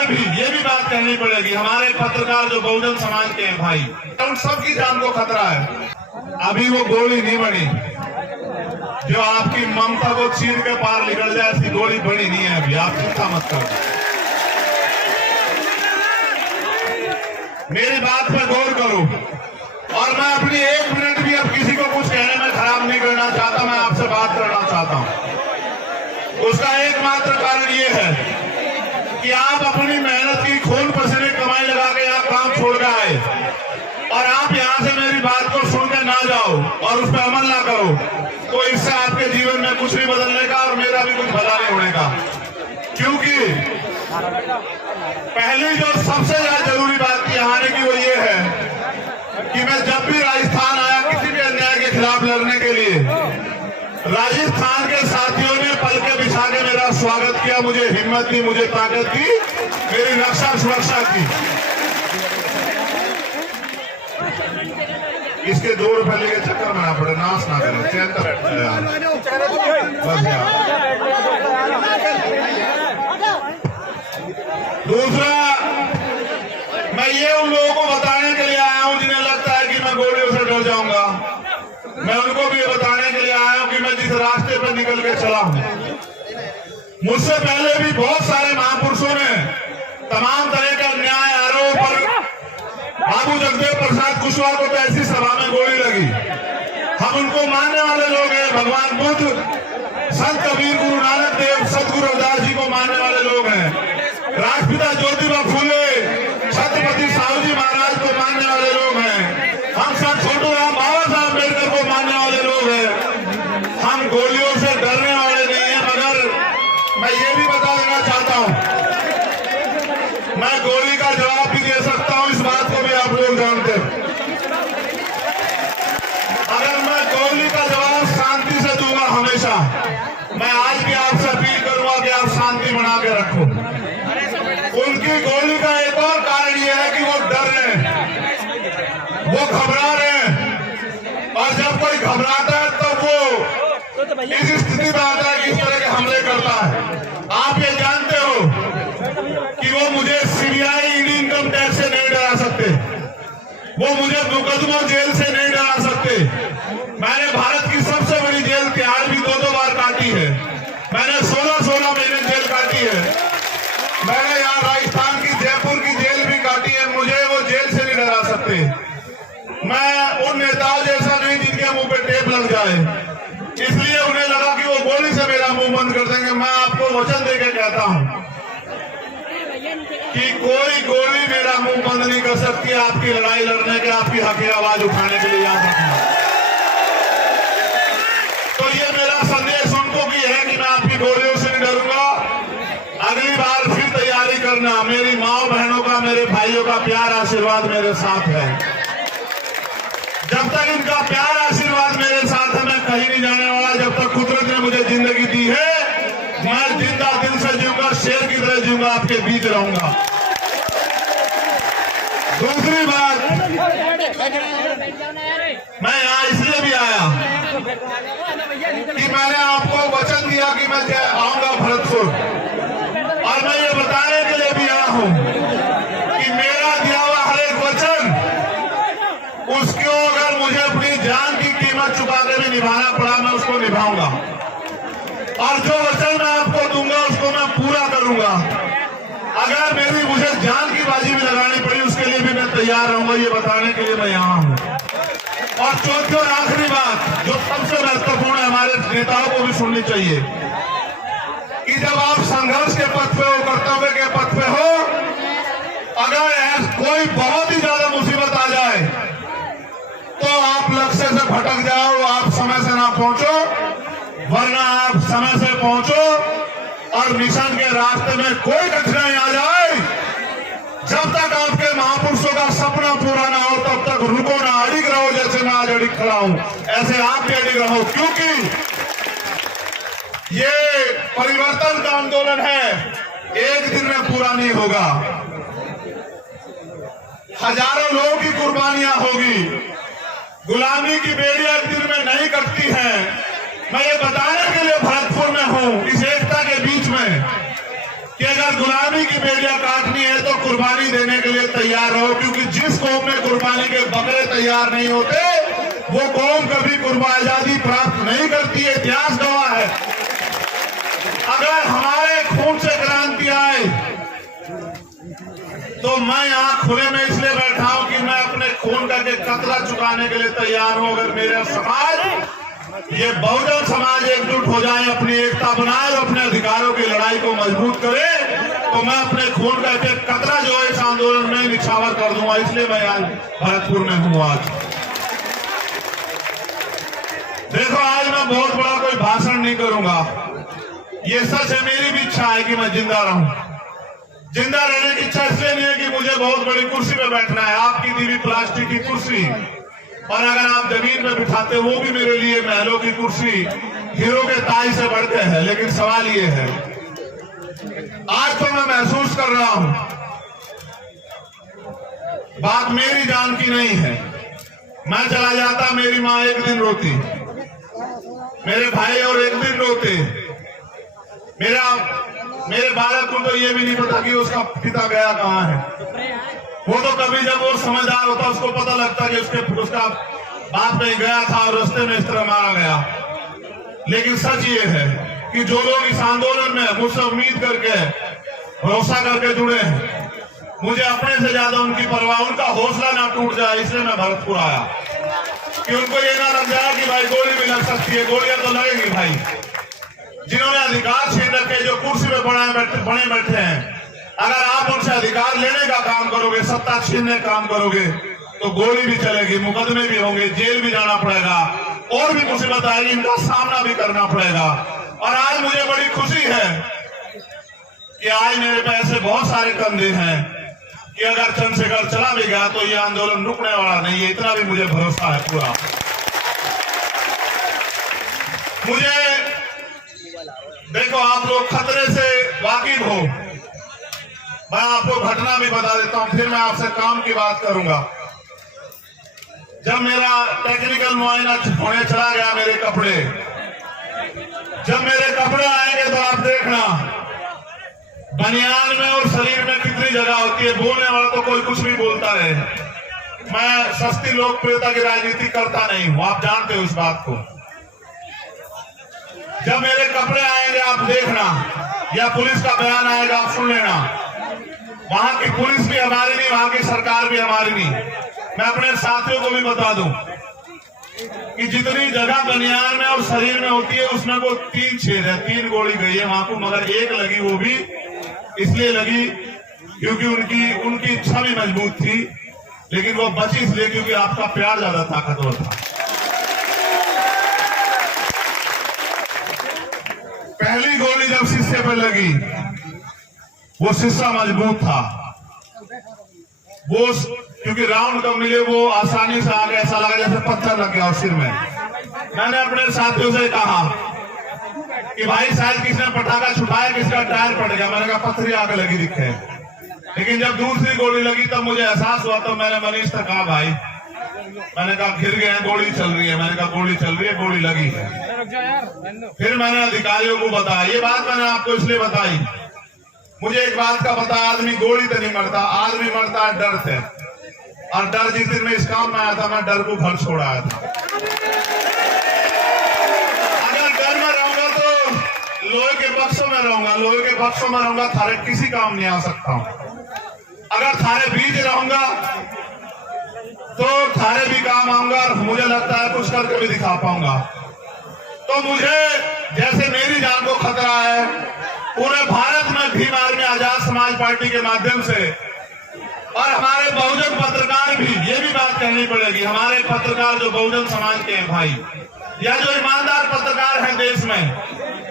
पत्रकार भी, ये भी बात कहनी पड़ेगी, हमारे पत्रकार जो बहुजन समाज के हैं भाई, उन सबकी जान को खतरा है। अभी वो गोली नहीं बनी जो आपकी ममता को चीर के पार निकल जाए, ऐसी गोली बनी नहीं है अभी, आप चिंता मत करो। मेरी बात पर गौर करो, और मैं अपनी 1 मिनट भी अब किसी को कुछ कहने में खराब नहीं करना चाहता, मैं आपसे बात करना चाहता हूं। उसका एकमात्र कारण ये है कि आप अपनी मेहनत की खून पसीने कमाई लगा के यहाँ काम छोड़ के आए, और आप यहाँ से मेरी बात को सुन के ना जाओ और उस पर अमल ना करो, तो इससे आपके जीवन में कुछ नहीं बदलने का और मेरा भी कुछ भला नहीं होने का। क्योंकि पहली जो सबसे ज्यादा जरूरी बात यहाँ आने की वो ये है कि मैं जब भी राजस्थान आया किसी भी अन्याय के खिलाफ लड़ने के लिए, राजस्थान के साथियों ने पलके बिछा के मेरा स्वागत किया, मुझे हिम्मत दी, मुझे ताकत दी, मेरी रक्षा सुरक्षा की। इसके 2 रुपए लेके चक्कर में ना पड़े, नाश ना करो, चैन का बैठ बस यार। दूसरा, मैं ये उन लोगों को बताने के लिए आया हूं जिन्हें लगता है कि मैं गोलियों से डर जाऊंगा, मैं उनको भी ये बताने के लिए आया हूं कि मैं जिस रास्ते पर निकल के चला हूं, मुझसे पहले भी बहुत सारे महापुरुषों ने तमाम तरह का न्याय आरोप पर बाबू जगदेव प्रसाद कुशवाहा को तो ऐसी सभा में गोली लगी, हम उनको मानने वाले लोग हैं। भगवान बुद्ध, संत कबीर, गुरु नानक देव, सतगुरु रविदास जी को मानने वाले लोग हैं। राष्ट्रपिता ज्योतिबा फूले, छत्रपति साहूजी महाराज को मानने वाले लोग हैं। हम सब छोटू राम बाबा साहब अम्बेडकर को मानने वाले लोग हैं। हम गोलियों से डरने वाले नहीं हैं, मगर मैं ये भी बता देना चाहता हूं, मैं गोली का जवाब भी दे सकता हूं, इस बात को भी आप लोग जानते हैं। अगर मैं गोली का जवाब शांति से दूंगा हमेशा, मैं आज भी आपसे अपील करूंगा कि आप शांति बना के रखो। उनकी गोली का एक और कारण यह है कि वो डर रहे हैं, वो घबरा रहे हैं, और जब कोई घबराता है तो वो इस स्थिति में आता है कि इस तरह के हमले करता है। आप ये जानते हो कि वो मुझे सीबीआई, ईडी, इनकम टैक्स से नहीं डरा सकते, वो मुझे मुकदमा जेल से नहीं डरा सकते। मैंने भारत की सबसे बड़ी जेल तिहाड़ भी 2-2 बार काटी है, मैंने 16-16 महीने जेल काटी है, मैंने यहाँ राजस्थान की जयपुर की जेल भी काटी है, मुझे वो जेल से नहीं डरा सकते। मैं उन नेताओं जैसा नहीं जिनके मुंह पे टेप लग जाए, इसलिए उन्हें लगा कि वो गोली से मेरा मुंह बंद कर देंगे। मैं आपको वचन देके कहता हूं कि कोई गोली मेरा मुंह बंद नहीं कर सकती आपकी लड़ाई लड़ने के, आपकी हक की आवाज उठाने के लिए, याद रखना। तो ये मेरा संदेश उनको भी है कि मैं आपकी गोलियों से नहीं डरूंगा। अगली बार फिर तैयारी करना, मेरी माँ बहनों का, मेरे भाइयों का प्यार आशीर्वाद मेरे साथ है। जब तक इनका प्यार आशीर्वाद मेरे साथ है, मैं कहीं नहीं जाने वाला। जब तक कुदरत ने मुझे जिंदगी दी है, मैं जिंदा दिल से जीऊंगा, शेर की तरह जीऊंगा, आपके बीच रहूंगा। दूसरी बात, मैं यहाँ इसलिए भी आया कि मैंने आपको वचन दिया कि मैं आऊंगा भरतपुर, और मैं ये बताने के लिए भी आया हूं कि मेरा दिया हुआ हर एक वचन, उसको अगर मुझे अपनी जान की कीमत चुका के भी निभाना पड़ा, मैं उसको निभाऊंगा, और जो वचन मैं आपको दूंगा उसको मैं पूरा करूंगा। अगर मेरी मुझे जान की बाजी भी लगानी पड़ी, उसके लिए भी मैं तैयार रहूंगा, ये बताने के लिए मैं यहाँ हूं। और चौथी और आखिरी बात जो सबसे महत्वपूर्ण है, हमारे नेताओं को भी सुननी चाहिए, कि जब आप संघर्ष के पथ पे हो, कर्तव्य के पथ पे हो, अगर कोई बहुत ही ज्यादा मुसीबत आ जाए तो आप लक्ष्य से भटक जाओ, आप समय से ना पहुंचो, वरना आप समय से पहुंचो और मिशन के रास्ते में कोई कठिनाई आ जाए, जब तक आपके महापुरुषों का सपना पूरा ना हो तब तक रुको ना, अड़िग रहो। जैसे मैं आज अड़िग खड़ा हूं, ऐसे आप भी अड़िग रहो, क्योंकि ये परिवर्तन का आंदोलन है, एक दिन में पूरा नहीं होगा, हजारों लोगों की कुर्बानियां होगी, गुलामी की बेड़ी एक दिन में नहीं कटती है। मैं ये बताने के लिए भरतपुर में हूं, इस एकता के बीच में, कि अगर गुलामी की बेड़ियां काटनी है तो कुर्बानी देने के लिए तैयार रहो, क्योंकि जिस कौम में कुर्बानी के बकरे तैयार नहीं होते वो कौम कभी आजादी प्राप्त नहीं करती है। इतिहास गवाह है। अगर हमारे खून से क्रांति आए तो मैं यहां खुले में इसलिए बैठा हूं कि मैं अपने खून का के कतरा चुकाने के लिए तैयार हूं। अगर मेरा समाज, ये बहुजन समाज एकजुट हो जाए, अपनी एकता बनाए और अपने अधिकारों की लड़ाई को मजबूत करे, तो मैं अपने खून का एक कतरा जो है इस आंदोलन में निछावर कर दूंगा। इसलिए मैं आज भरतपुर में हूं। आज देखो, आज मैं बहुत बड़ा कोई भाषण नहीं करूंगा। ये सच है, मेरी भी इच्छा है कि मैं जिंदा रहूं। जिंदा रहने की इच्छा इसलिए नहीं है कि मुझे बहुत बड़ी कुर्सी पे बैठना है, आपकी दी हुई प्लास्टिक की कुर्सी, और अगर आप जमीन में बिठाते वो भी मेरे लिए महलों की कुर्सी, हीरो के ताज से बढ़ के है। लेकिन सवाल ये है, आज तो मैं महसूस कर रहा हूं बात मेरी जान की नहीं है। मैं चला जाता, मेरी माँ एक दिन रोती, मेरे भाई और एक दिन रोते, मेरे बालक को तो ये भी नहीं पता कि उसका पिता गया कहां है। वो तो कभी जब वो समझदार होता उसको पता लगता कि उसका बाप नहीं गया था और रास्ते में इस तरह मारा गया। लेकिन सच ये है कि जो लोग इस आंदोलन में मुझसे उम्मीद करके, भरोसा करके जुड़े हैं, मुझे अपने से ज्यादा उनकी परवाह, उनका हौसला ना टूट जाए, इसलिए मैं भरतपुर आया कि उनको ये ना लग जाए कि भाई गोली भी लग सकती है। गोलियां तो लगेगी भाई। जिन्होंने अधिकार छीन रखे, जो कुर्सी पे बने बैठे हैं, अगर आप उनसे अधिकार लेने का काम करोगे, सत्ता छीनने का काम करोगे, तो गोली भी चलेगी, मुकदमे भी होंगे, जेल भी जाना पड़ेगा, और भी मुसीबत आएगी, इनका सामना भी करना पड़ेगा। और आज मुझे बड़ी खुशी है कि आज मेरे पे ऐसे बहुत सारे कंधे हैं कि अगर चंद्रशेखर चला भी गया तो ये आंदोलन रुकने वाला नहीं है। इतना भी मुझे भरोसा है पूरा। मुझे देखो, आप लोग खतरे से वाकिफ हो, मैं आपको घटना भी बता देता हूं, फिर मैं आपसे काम की बात करूंगा। जब मेरा टेक्निकल मुआयना होने चला गया, मेरे कपड़े, जब मेरे कपड़े आएंगे तो आप देखना बनियान में और शरीर में कितनी जगह होती है। बोलने वाला तो कोई कुछ भी बोलता रहे, मैं सस्ती लोकप्रियता की राजनीति करता नहीं हूं, आप जानते हो इस बात को। जब मेरे कपड़े आएंगे आप देखना, या पुलिस का बयान आएगा आप सुन लेना। वहां की पुलिस भी हमारी नहीं, वहां की सरकार भी हमारी नहीं। मैं अपने साथियों को भी बता दूं कि जितनी जगह बनियान में और शरीर में होती है उसमें वो 3 छेद है, 3 गोली गई है वहां को, मगर एक लगी, वो भी इसलिए लगी क्योंकि उनकी इच्छा भी मजबूत थी, लेकिन वो बची इसलिए क्योंकि आपका प्यार ज्यादा ताकतवर था। पहली गोली जब शीशे पर लगी, वो शीशा मजबूत था, वो क्योंकि राउंड कब मिले वो आसानी से आ गया, ऐसा लगा जैसे पत्थर लग गया सिर में। मैंने अपने साथियों से कहा कि भाई शायद किसी ने पटाखा छुपाया, किसका टायर पड़ गया। मैंने कहा पत्थरी आगे लगी दिखे। लेकिन जब दूसरी गोली लगी तब मुझे एहसास हुआ, तो मैंने मनीष से कहा भाई, मैंने कहा गिर गए हैं, गोली चल रही है। मैंने कहा गोली चल रही है, गोली लगी है। फिर मैंने अधिकारियों को बताया। ये बात मैंने आपको इसलिए बताई, मुझे एक बात का पता, आदमी गोली तो नहीं मरता, आदमी मरता है डर से। और डर, जिस दिन मैं इस काम में आया था, मैं डर को घर छोड़ आया था। अगर डर में रहूंगा तो लोहे के बक्सों में रहूंगा, लोहे के बक्सों में रहूंगा, थारे किसी काम नहीं आ सकता हूं। अगर थारे बीच रहूंगा तो थारे भी काम आऊंगा, और मुझे लगता है कुछ करके भी दिखा पाऊंगा। तो मुझे, जैसे मेरी जान को खतरा है, पूरे भारत में भीम आर्मी आजाद समाज पार्टी के माध्यम से, और हमारे बहुजन पत्रकार भी, ये भी बात कहनी पड़ेगी, हमारे पत्रकार जो बहुजन समाज के हैं भाई, या जो ईमानदार पत्रकार हैं देश में,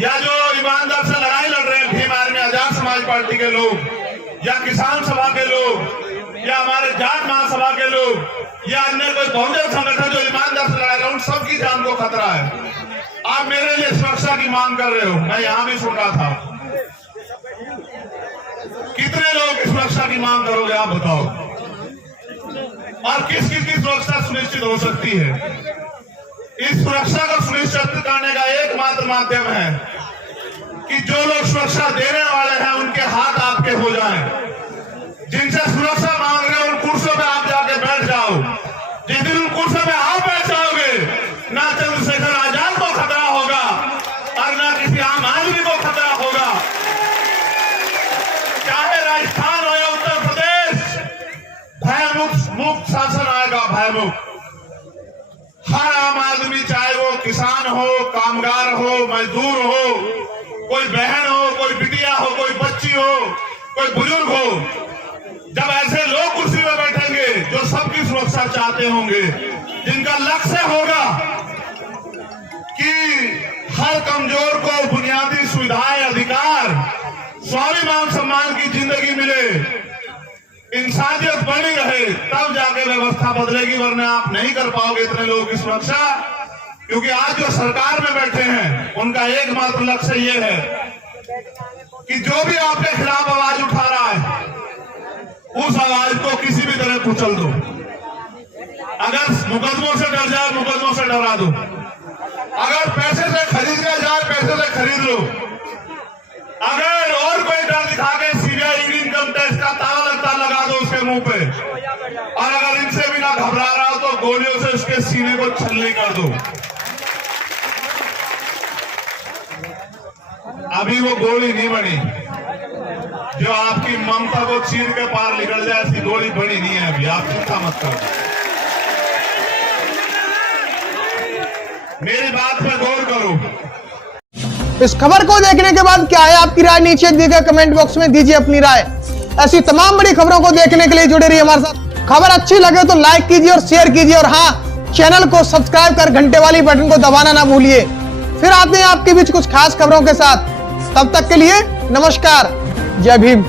या जो ईमानदार से लड़ाई लड़ रहे हैं, भीम आर्मी आजाद समाज पार्टी के लोग, या किसान सभा के लोग, या हमारे जाट महासभा के लोग, या अन्य कोई बहुजन संगठन जो ईमानदार से लड़ा रहे हैं, उन सबकी जान को खतरा है। आप मेरे लिए सुरक्षा की मांग कर रहे हो, मैं यहां भी सुन रहा था। कितने लोग इस सुरक्षा की मांग करोगे आप बताओ? और किस किस की सुरक्षा सुनिश्चित हो सकती है? इस सुरक्षा को सुनिश्चित करने का एकमात्र माध्यम है कि जो लोग सुरक्षा देने वाले हैं उनके हाथ मुक्त। हर आम आदमी, चाहे वो किसान हो, कामगार हो, मजदूर हो, कोई बहन हो, कोई बिटिया हो, कोई बच्ची हो, कोई बुजुर्ग हो, जब ऐसे लोग कुर्सी में बैठेंगे जो सबकी सुरक्षा चाहते होंगे, जिनका लक्ष्य होगा कि हर कमजोर को बुनियादी सुविधाएं, अधिकार, स्वाभिमान सम्मान की जिंदगी मिले, इंसानियत बनी रहे, तब जाके व्यवस्था बदलेगी, वरना आप नहीं कर पाओगे इतने लोगों की सुरक्षा। क्योंकि आज जो सरकार में बैठे हैं उनका एकमात्र लक्ष्य ये है कि जो भी आपके खिलाफ आवाज उठा रहा है उस आवाज को किसी भी तरह कुचल दो। अगर मुकदमों से डर जाए, मुकदमों से डरा दो। अगर पैसे से खरीदना जाए, पैसे से खरीद लो। अगर और कोई डर दिखा के सीबीआई, इनकम टैक्स का ताला लगता लगा दो उसके मुंह पे। और अगर इनसे भी ना घबरा रहा हो तो गोलियों से उसके सीने को छलनी कर दो। अभी वो गोली नहीं बनी जो आपकी ममता को चीर के पार निकल जाए, ऐसी गोली बनी नहीं है अभी, आप चिंता मत करो। मेरी बात पे गौर करो। इस खबर को देखने के बाद क्या है आपकी राय, नीचे दिए गए कमेंट बॉक्स में दीजिए अपनी राय। ऐसी तमाम बड़ी खबरों को देखने के लिए जुड़े रहिए हमारे साथ। खबर अच्छी लगे तो लाइक कीजिए और शेयर कीजिए, और हाँ, चैनल को सब्सक्राइब कर घंटे वाली बटन को दबाना ना भूलिए। फिर आते हैं आपके बीच कुछ खास खबरों के साथ। तब तक के लिए नमस्कार, जय भीम।